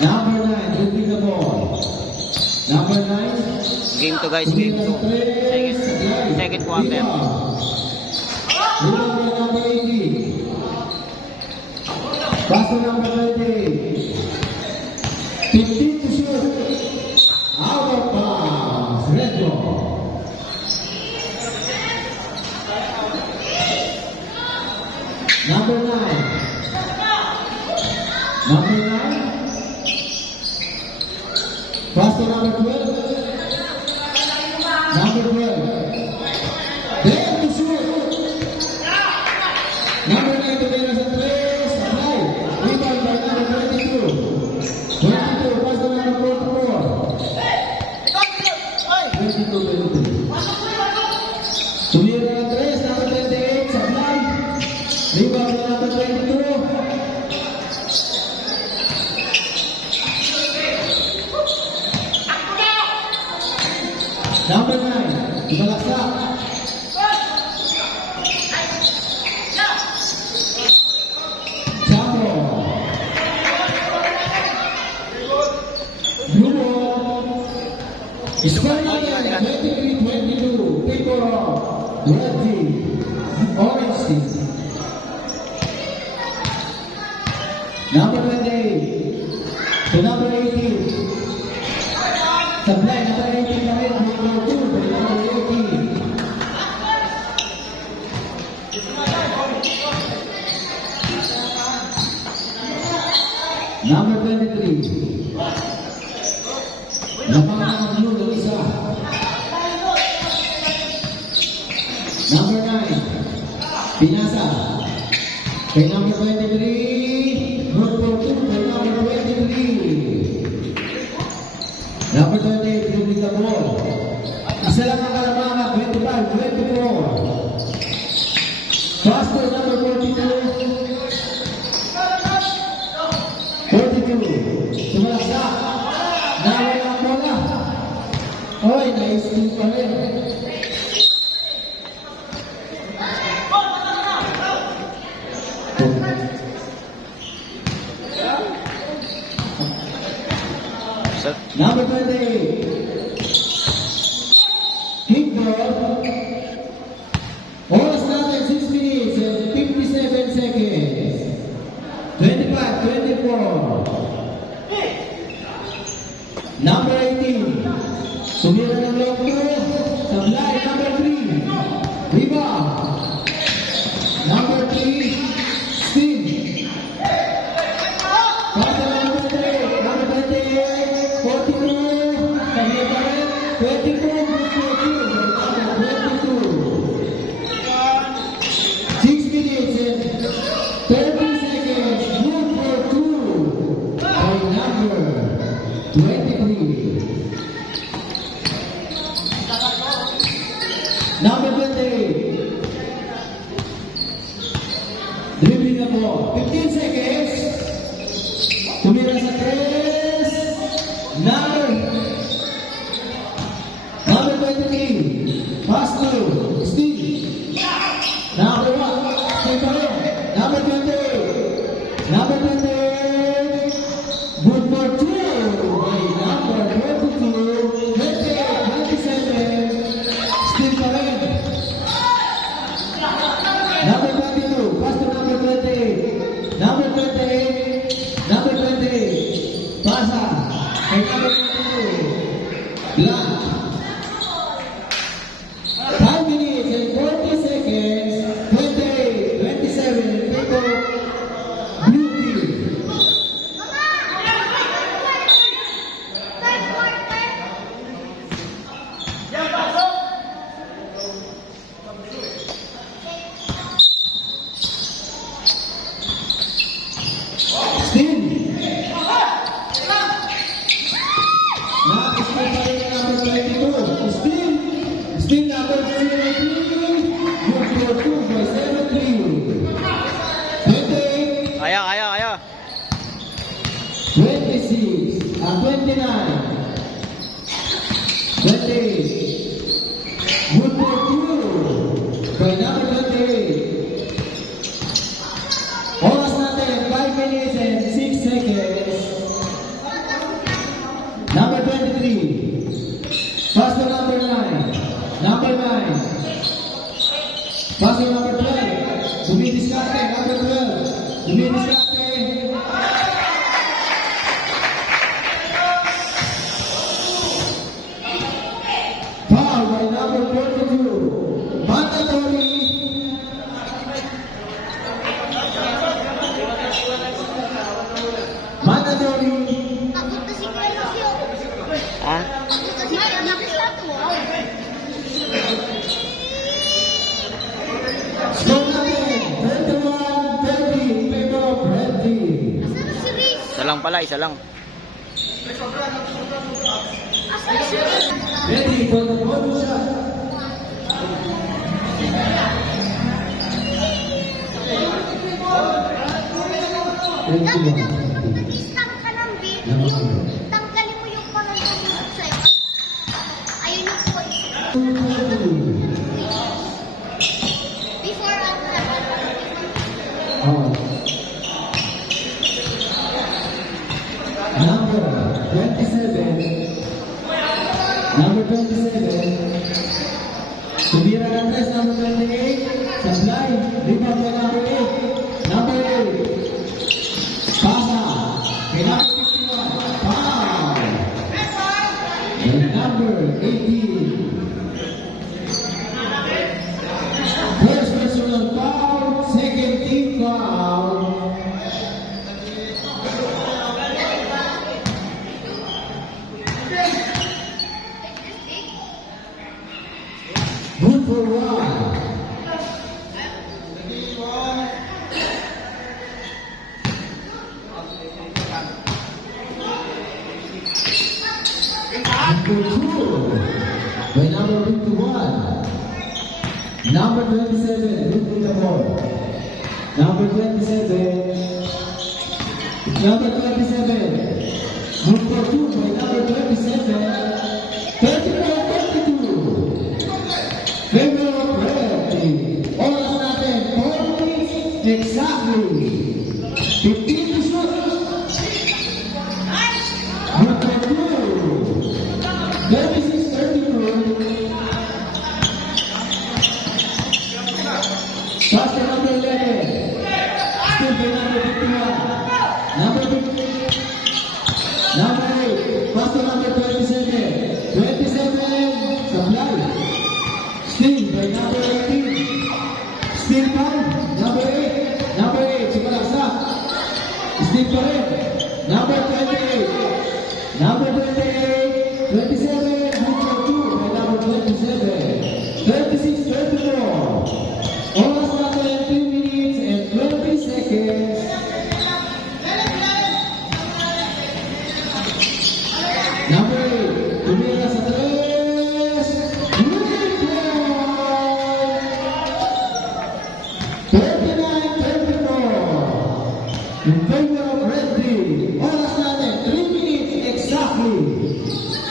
Number 9, dribbling the ball. Number 9. Game to guys, game to. Second quarter. Number 80. Pass to number 20. 15 to shoot. Out of bounds. Red ball. Number 9. Number 9. Pass to number 12. Number 12. There to shoot. Number 9 to Vegas at 3. Supply. Rebound by number 22. 22. Pass to number 44. 22. Tumira at 3. Number 28. Supply. Rebound by number 22. Number 9, Ibalaksa. Jumbo. Blue ball. Score number 23-22. People of Red team. Orange team. Number 28 to number 18. Supply number 18 kami. Number 23. Lapangan ng blue ng isa. Number 9. Pinasa. Kay number 23. Good for 2 kay number 23. Number 28. Dribbling the ball. Isa lang ang kalamangan. 25, 24. Pass to number 42. 42. Sumalaksa. Nawala ang bola. Oy, na-steal pa rin. Number 28. Kick ball. Oras natin 6 minutes and 57 seconds. 25, 24. Number 18. Sumira ng long two. Supply number 3. Rebound. Number 3. Steam. Pass number 3. Number 28. 42. Kanya pa rin. 22. 6 minutes and 30 seconds. Good for 2. By number 23. Number 28. Dribbling the ball. 15 seconds. Tumira sa 3. Number 23. Pass to Steve. Number 1. Steve pa rin. Number 28. Number 28. Good for 2. By number 22. 27. Steve pa rin. Number 22. Pass to number 28. Number Passing number 12. Dumidiskarte, number 12. Dumidiskarte. Foul by number 42. Mandatory. Mandatory. Takot na si Kuya Lucio. Ha? Takot na si Kuya Lucio. Score natin, 31-30 in favor of Red Team. Asa na si Riz? Isa lang pala, isa lang. Asa na si Riz? Ready for the bonus shot. Dapat nag-stop ka ng beat. Yung tanggalin mo yung pangalan sa'yo. Ayun yung point. Before Oh. Number 27. Number 27. Tumira ng tres, number 28. Supply. Rebound by number 8. Number 8. Pasa. Kay number 51. Foul. And number 18. First personal foul. Second team foul. Good for one. Number two. By number 51. Number 27. Look at the ball. Number 27. Number 27. Number two by number 27. 34-32. Favor of Red Team. Oras natin, 4 minutes exactly. 15 to shoot. Number 2. 36-32. Pass to number 11. Still by number 51. Number 50. Number 8. Pass to number 27. 27. Supply. Still by number 18. Still foul. Number 8. Number 8. Simalaksa. Still pa rin. Number 28. Number 28. 27. Number 2 by number 27. 36-34. Oras natin 3 minutes and 20 seconds. Number 8. Tumira sa 3. Rebound. 39-34. In favor of Red Team. Oras natin 3 minutes exactly.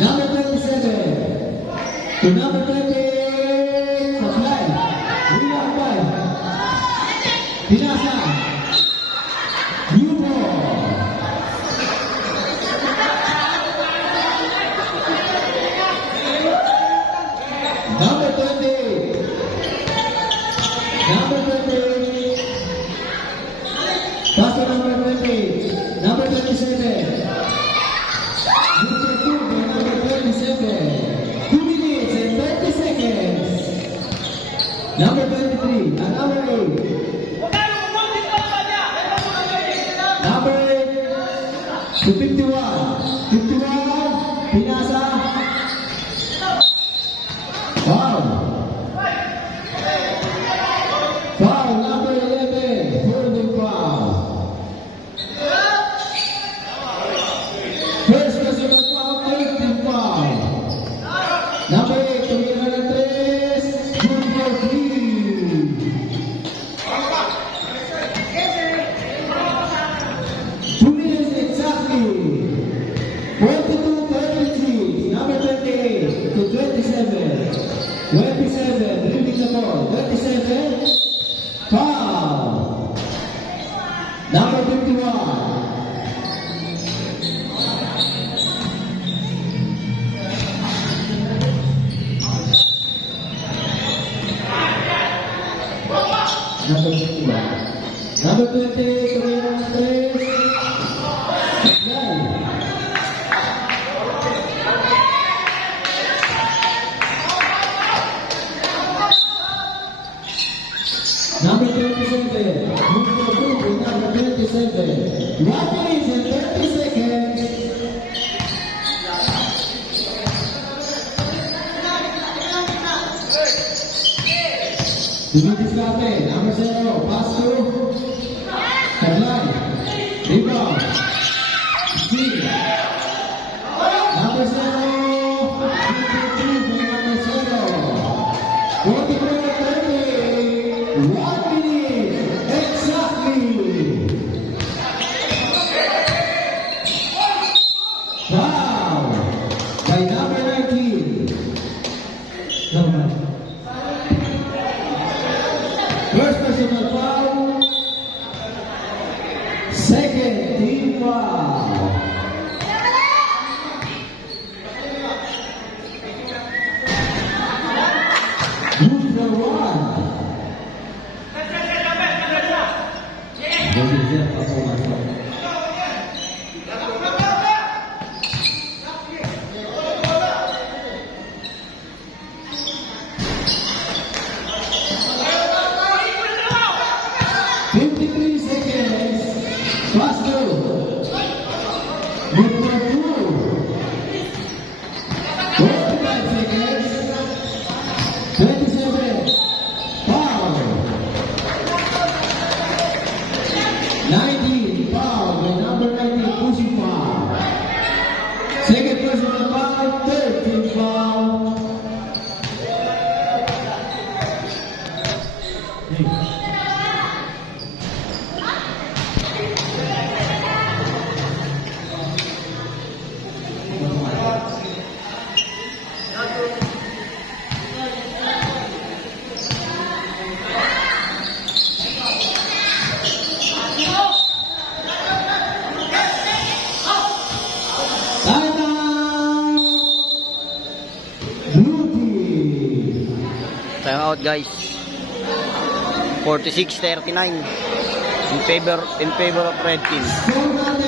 Number 27. To number 28. Supply. Rebound by. Pinasa. New ball. Number 20. Number 20. Pass to number 20. Number 27. Number 2 by number 27. 2 minutes and 30 seconds. Number 23. And number 8. Number 8. To 51. 51. Pinasa. Foul. Foul number 11. Holding foul. First personal foul, third team foul. Number 8, tumira ng 3. Good for 3. 2 minutes exactly. 22-33. Number 28 to 27. 27, dribbling the ball. 27, foul. Number 51. Number 20, Camila Andres. Supply. Number 27, Mukto Group, number 27. 1 minute and 30 seconds. Dimitris Cafe, number 0, pass to Supply. Rebound. Steal. Number 0, 52, number 0. 44-30. 1 minute. Exactly. Wow. By number 19. Number. First personal foul. Second team foul. Good for one. This is it, performance. 53 seconds. Faster. Number 2. 45 seconds. 27. Foul. 19. Foul. By number 19, pushing foul. Second personal foul. Third team foul. Time out guys. 46-39 in favor of red team. Score